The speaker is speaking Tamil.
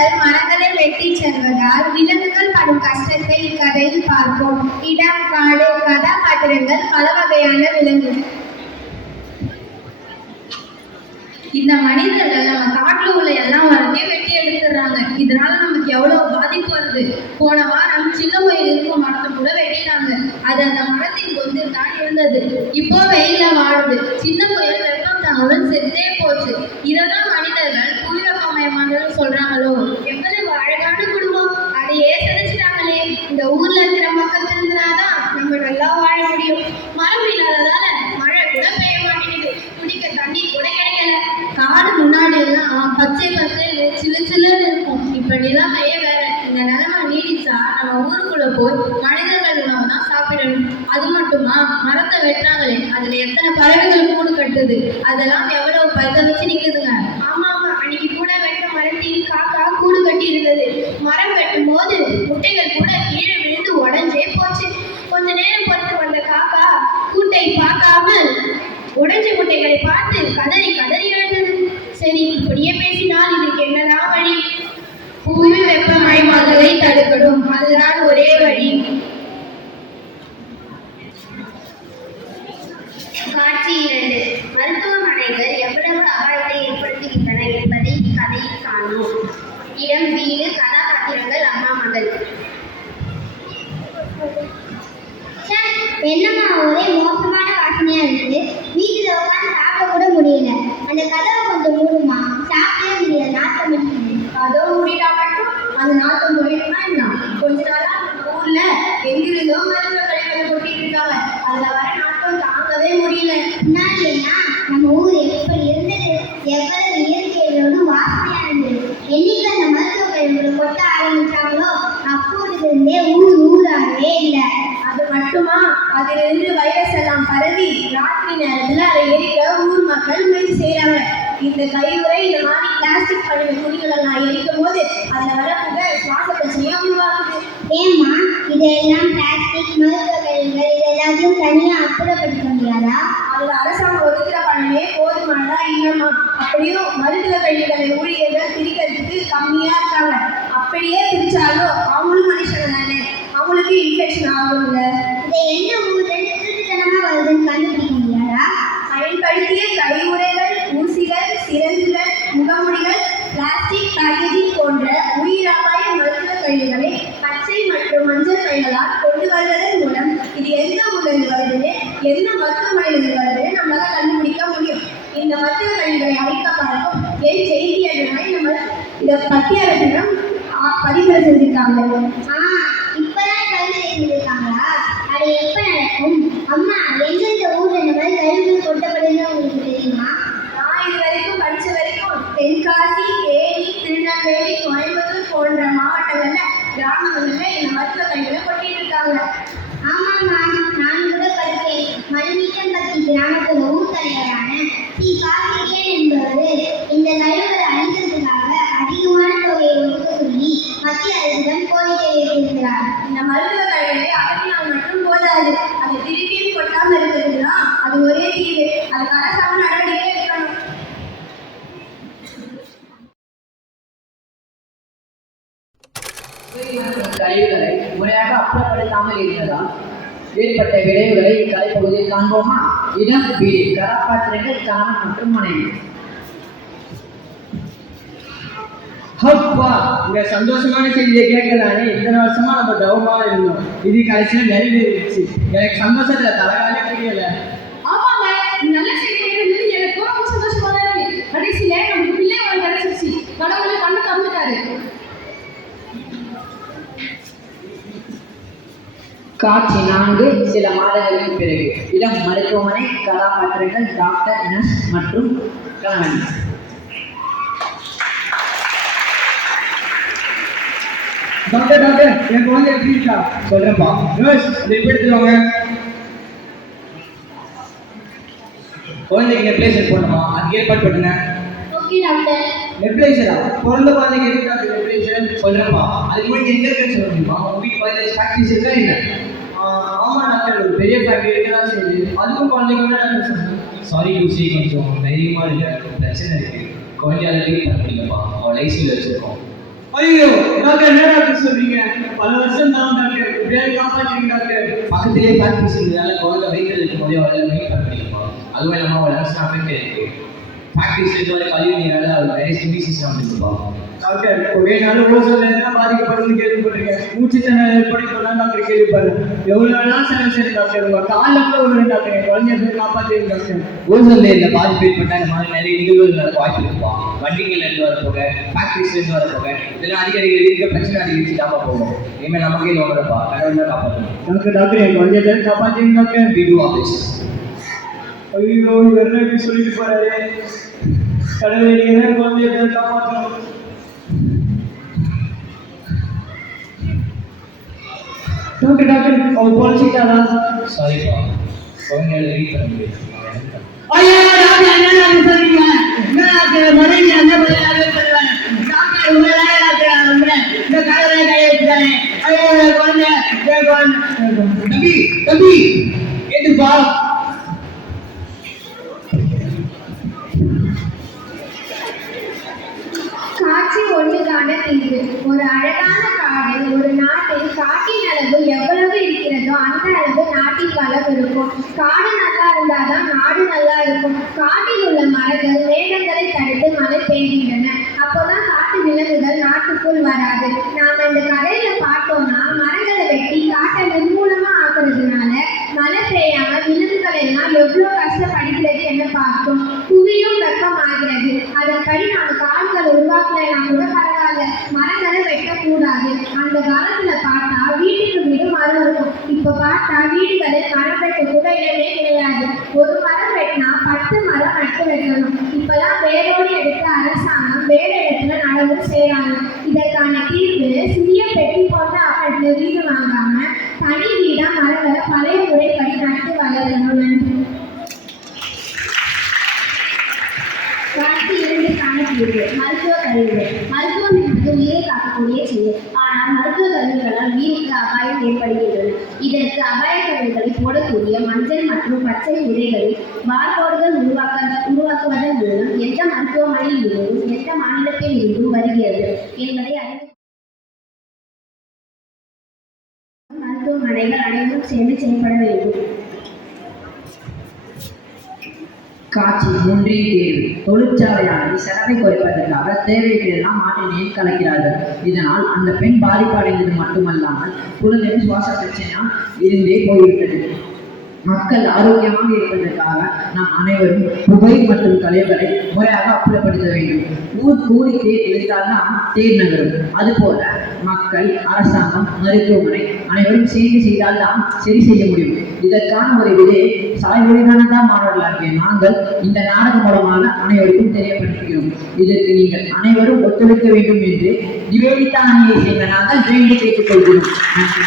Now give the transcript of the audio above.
மனிதர்கள் மரங்களை வெட்டி செல்வதால் விலங்குகள் படும் கஷ்டத்தை இக்கதையில் பார்ப்போம். இடம், காடு, கதாபாத்திரங்கள் பல வகையான விலங்குகள். இந்த மனிதர்கள் நம்ம காட்டுல உள்ள எல்லா மரத்தையும் வெட்டி எடுத்துடுறாங்க. இதனால நமக்கு எவ்வளவு பாதிப்பு வருது. போன வாரம் சின்ன கோயில் இருக்கும் மரத்தை கூட வெட்டினாங்க. அது அந்த மரத்தின் கொண்டு தான் இருந்தது. இப்போ வெயில வாழுது. சின்ன கோயில் வெப்பம் தாங்களும் செத்தே போச்சு. இதெல்லாம் மனிதர்கள் புவி வெப்பமயமானது சொல்றாங்களோ. எவ்வளவு அழகான குடும்பம், அதையே சிதைச்சிட்டாங்களே. இந்த ஊர்ல இருக்கிற மக்கள் திருந்தினாதான் நம்ம நல்லா வாழ முடியும். மரம் இல்லாததால மழை கூட பெய்ய மாட்டேங்குது. குடிக்க தண்ணி கூட கிடைக்கல. காடு முன்னாடி எல்லாம் பச்சை பச்சைன்னு சிலு சிலுன்னு இருக்கும். இப்ப நிலைமையே வேற. இந்த நிலைமை நீடிச்சா நம்ம ஊருக்குள்ள போய் மனிதர்கள் உணவு தான் சாப்பிடணும். அது மட்டுமா, மரத்தை வெட்டினாங்களே, அதுல எத்தனை பறவைகள் கூடு கட்டுது. அதெல்லாம் எவ்வளவு பயிரை வச்சு நிக்குதுங்க. ஆமா ஆமா, அன்னைக்கு கூட வெட்ட மரத்தில் காக்கா கூடு கட்டி இருந்தது. மரம் வெட்டும் போது முட்டைகள் கூட கீழே விழுந்து உடஞ்சே போச்சு. கொஞ்ச நேரம் பொறுத்து வந்த காக்கா கூட்டை பார்க்காமல் உடைஞ்ச முட்டைகளை பார்த்து கதறி கதறி எழுந்தது. சரி, இப்படியே பேசினால் இதுக்கு என்னதான் வழி? புவி வெப்பமயமாதலை தடுக்கணும், அதுதான் ஒரே வழி. காட்சி 2. மருத்துவமனைகள் எவ்வளவு அபாயத்தை ஏற்படுத்துகின்றன என்பதை கதையில் காண்போம். இடம், வீடு, கதாபாத்திரங்கள், அம்மா, மகள். என்னம்மா ஒரே மோசமான வாசனையா இருக்குது. வீட்டுல உட்காந்து சாப்பிட கூட முடியல. அந்த கதவை கொஞ்சம் மூடுமா, சாப்பிடவே முடியல, நாட்டம் அடிக்குது. கதவு மூடிட்டா மட்டும் அந்த நாட்டம் போயிடுமா என்ன? கொஞ்ச நாளா நம்ம ஊர்ல எங்கிருந்தோ மருத்துவ கழிவுகளை கொட்டிட்டு இருக்காங்க. அதுல வர நாட்டம் தாங்கவே முடியல. முன்னாடி என்ன நம்ம ஊர் எப்படி இருந்தது, எவ்வளவு இயற்கையோடு வாசனையா இருந்தது. என்னைக்கு அந்த மருத்துவ கழிவுகளை கொட்ட ஆரம்பிச்சாங்களோ அப்போதிலிருந்தே ஊராகவே இல்லை. அது மட்டுமா, அதிலிருந்து வைரஸ் எல்லாம் பரவி ராத்திரி நேரத்துல அதை எரிக்க ஊர் மக்கள் முயற்சி செய்யறாங்க. இந்த கையுறை இந்த மாதிரி பிளாஸ்டிக் கழிவு துணிகள் எல்லாம் எரிக்கும் போது அதுல வர புகை சுவாச பிரச்சனையா உருவாக்குது. ஏம்மா இதெல்லாம் பிளாஸ்டிக் மருத்துவ கழிவுகள் இது எல்லாத்தையும் தனியா அப்புறப்படுத்த முடியாதா? அதுல அரசாங்கம் ஒதுக்கிற பணமே போதுமானதா இல்லைம்மா. அப்படியும் மருத்துவ கழிவுகளை ஊழியர்கள் பிரிக்கிறதுக்கு கம்மியா இருக்காங்க. அப்படியே பிரிச்சாலும் அவங்களும் மனுஷங்க தானே, அவங்களுக்கு இன்ஃபெக்ஷன் ஆகும்ல. இதை எந்த ஊர்ல திருட்டுத்தனமா வருதுன்னு கண்டுபிடிக்க முடியாதா? பயன்படுத்திய கையுறைகள், ஊசிகள், சிரஞ்சுகள், முகமுடிகள், பிளாஸ்டிக் பேக்கேஜிங் போன்ற உயிராபாய மருத்துவ கழிவுகளை பச்சை மற்றும் மஞ்சள் பைகளால் கொண்டு வருவதன் மூலம் இது எந்த ஊரிலிருந்து வருது, எந்த மருத்துவமனையிலிருந்து வருதுன்னு நம்மளால கண்டுபிடிக்க முடியும். இந்த மருத்துவ கழிவுகளை அழிக்க பார்க்கும் என் செய்தியாளர்களை நம்ம இதை பத்தியாளர்களிடம் பதிவு செஞ்சிருக்காங்க. இப்பதான் பதிவு செஞ்சிருக்காங்களா? அது எப்ப நடக்கும்? அம்மா, எந்தெந்த ஊர்ல இந்த மாதிரி கழிவுகள் கொட்டப்படுதுன்னு உங்களுக்கு தெரியுமா? நான் இது வரைக்கும் படிச்ச வரைக்கும் தென்காசி, தேனி, திருநெல்வேலி, கோயம்புத்தூர் போன்ற மாவட்டங்கள்ல கிராமங்கள்ல இந்த மருத்துவ கழிவுகளை கொட்டிட்டு இருக்காங்க. ஆமாம்மா, நான் கூட படித்தேன். மல்மிச்சம்பட்டி கிராமத்துல ஊர் தலைவரான சி. கார்த்திகேயன் என்பவர் இந்த கழிவுகளை அழிக்கிறதுக்காக அதிகமான தொகையை ஒதுக்க சொல்லி மத்திய அரசிடம் கோரிக்கை வைத்திருக்கிறார். இந்த மருத்துவ கழிவுகளை அகற்றினால் மட்டும் போதாது, அதை திருப்பியும் கொட்டாமல் இருக்கிறதுதான் அது ஒரே தீர்வு. அதுக்கு அரசாங்கம் நடவடிக்கை எடுக்கணும். கழிவுகளை முறையாக அப்புறப்படுத்தாமல் இருந்ததால் ஏற்பட்ட விளைவுகளை இக்கலைப்பகுதியில் காண்போமா? இடம், வீடு, கதாபாத்திரங்கள், கணவன் மற்றும் மனைவி. அப்பா, இந்த சந்தோஷமான செய்தியை கேட்கலானே. இத்தனை வருஷமா நம்ம தவமா இருந்தோம், இது கடைசியில நிறைவேறிடுச்சு. எனக்கு சந்தோஷத்துல தலைகாலே புரியல. ஆமாங்க, நல்ல செய்தி இருந்தது. எனக்கு ரொம்ப சந்தோஷமா தான் இருக்கு. கடைசியில நமக்கு பிள்ளை வர கிடைச்சிருச்சு. கடவுளை கண்ணு தந்துட்டாரு. காட்சி 4. சில மாதங்களுக்கு பிறகு. இடம், மருத்துவமனை, கதாபாத்திரங்கள், டாக்டர், நர்ஸ் மற்றும் கணவன். டாக்டர், என் குழந்தை எப்படி இருக்கா? சொல்றப்பா. நர்ஸ், இதை எடுத்துவாங்க. குழந்தைக்கு நெப்ளைசர் போடணுமா? அதுக்கு ஏற்பாடு பண்ணுங்க. Okay doctor. நெப்ளைசரா? பிறந்த குழந்தைக்கு எதுக்காக நெப்ளைசர்? சொல்றப்பா. அதுக்கு முன்னாடி எங்க இருக்குன்னு சொல்ல முடியுமா? உங்க வீட்டு பக்கத்துல ஃபேக்டரிஸ் இருக்கா என்ன? ஆமா டாக்டர், ஒரு பெரிய ஃபேக்டரி இருக்குதான் சரி. அதுக்கும் குழந்தைங்க டாக்டர். சாரி லூசி, கொஞ்சம் தைரியமா இல்லை, பிரச்சனை இருக்கு. குழந்தையால ட்ரீட் பண்ண முடியலப்பா. அவள் ஐசியில் வச்சிருக்கோம். ஐயோ டாக்டர் என்ன டாக்டர் சொல்றீங்க? பல வருஷம் தான் டாக்டர், எப்படியாவது காப்பாற்றுங்க டாக்டர். பக்கத்திலே ப்ராக்டிஸ் இருந்ததால குழந்தை வயிற்றில் இருக்கும் போதே அவளை மீட் பண்ணிருப்போம். அதுவும் இல்லாமல் அவள் லங்ஸ் அஃபெக்ட் இருக்கு. ப்ராக்டிஸ் இருந்தவரை கழிவு நீரால அவள் நிறைய டிசீஸ் வந்துருப்பான். டாக்டர் ஒரேனாலும் ஓசோன்ல இருந்தா பாதிக்கப்படும்னு கேள்விப்பட்டிருக்கேன். மூச்சுத்திணறல் ஏற்படும் டாக்டர் கேள்விப்படுறேன். எவ்வளவு வேணாலும் செலவு செய்யும் டாக்டர். உங்க காலில் கூட ஒரு டாக்டர் என் குழந்தைய போய் காப்பாற்றுங்க டாக்டர். ஓசோன் லேயர்ல பாதிப்பு ஏற்பட்டா இந்த மாதிரி நிறைய நிகழ்வுகள் நடக்க வாய்ப்பு இருப்பான். வண்டிகள்ல இருந்து வர போக, ஃபேக்டரிஸ்ல இருந்து வர போக, இதெல்லாம் அடிக்கடி இருக்க பிரச்சனை அதிகரிச்சுட்டாம போகும். இனிமேல் நமக்கே நோக்கிறப்பா கடவுள் தான் காப்பாற்றணும். டாக்டர் என் குழந்தைய போய் காப்பாற்றுங்க டாக்டர். வீடு ஆஃபீஸ் ஐயோ இவர் எப்படி சொல்லிட்டு போறாரு. கடவுளை நீங்க தான் குழந்தைய போய் காப்பாற்றணும். டாக்டர் அவர் பொழைச்சிட்டாரா? சாரிப்பா, குழந்தைகளை ரீட் பண்ண முடியாது. ஐயோ டாக்டர் என்ன டாக்டர் சொல்றீங்க? என்ன டாக்டர் மறுபடியும் என்ன பண்ணாரு சொல்லுவேன். டாக்டர் உங்களே டாக்டர் உங்களை இந்த கடவுளை கையை வச்சுட்டாரு. ஐயோ குழந்தை தம்பி தம்பி கேட்டுப்பா. காட்சி ஒன்றுக்கான தீர்வு. ஒரு அழகான காடு. ஒரு நாட்டில் காட்டின் அளவு எவ்வளவு இருக்கிறதோ அந்த அளவு நாட்டின் வளம் இருக்கும். காடு நல்லா இருந்தாதான் நாடு நல்லா இருக்கும். காட்டில் உள்ள மரங்கள் மேகங்களை தடுத்து மழை பெய்கின்றன. அப்போதான் காட்டு விலங்குகள் நாட்டுக்குள் வராது. நாம இந்த கதையில பார்த்தோம்னா மரங்களை வெட்டி காட்டை நிர்மூலமா ஆக்குறதுனால மழை பெய்யாம விலங்குகள் எல்லாம் எவ்வளவு கஷ்டப்படுகிறது என்று பார்த்தோம். புவியும் வெப்பமாகிறது. அதன்படி நாம காடுகள் உருவாக்கலைன்னா கூட பரவாயில்ல, மரங்களை வெட்டக்கூடாது. அந்த காலத்துல பார்த்தா வீட்டுக்கு வீடு மரம் இருக்கும். இப்ப பார்த்தா வீடுகளில் மரம் வெட்ட கூட இடமே கிடையாது. ஒரு மரம் வெட்டினா 10 மரம் நட்டு வைக்கணும். இப்பெல்லாம் வேரோடு எடுத்து அரசாங்கம் வேறு இடத்துல நடவு செய்யறாங்க. இதற்கான தீர்வு சிறிய பெட்டி போன்ற அவர்களுக்கு வீடு வாங்காம தனி வீடா மரங்களை பழைய முறைப்படி நட்டு வளர்க்கணும். காட்சி 2க்கான தீர்வு. மருத்துவ கழிவுகள். மருத்துவம் என்பது உயிரை காக்கக்கூடிய செயல். ஆனால் மருத்துவ கழிவுகளால் உயிருக்கு அபாயம் ஏற்படுகின்றன. இதற்கு அபாய கழிவுகளை போடக்கூடிய மஞ்சள் மற்றும் பச்சை விதைகளில் பார்கோடுகள் உருவாக்குவதன் மூலம் எந்த மருத்துவமனையில் இருந்தும் எந்த மாநிலத்தில் இருந்தும் வருகிறது என்பதை மருத்துவமனைகள் அனைவரும் சேர்ந்து செயல்பட வேண்டும். காட்சி 3 தேர்வு. தொழிற்சாலையானது செலவை குறைப்பதற்காக தேவைகளெல்லாம் மாற்றி நீர் கலக்கிறார்கள். இதனால் அந்த பெண் பாதிப்படைந்தது மட்டுமல்லாமல் குழந்தையின் சுவாச பிரச்சனையால் இருந்தே போய்விட்டது. மக்கள் ஆரோக்கியமாக இருப்பதற்காக நாம் அனைவரும் புகை மற்றும் கழிவுகளை முறையாக அப்புறப்படுத்த வேண்டும். ஊர் கூடி தேர் இழுத்தால்தான் தேர் நகரும். அதுபோல மக்கள், அரசாங்கம், மருத்துவமனை அனைவரும் சேர்ந்து செய்தால்தான் சரி செய்ய முடியும். இதற்கான ஒரு விதையை சாய் விவேகானந்தா மாணவர்களாகிய நாங்கள் இந்த நாடகம் மூலமாக அனைவருக்கும் தெரியப்படுத்துகிறோம். இதற்கு நீங்கள் அனைவரும் ஒத்துழைக்க வேண்டும் என்று நிவேதிதா அணியை சேர்ந்த நாங்கள் வேண்டி கேட்டுக்கொள்கிறோம். நன்றி.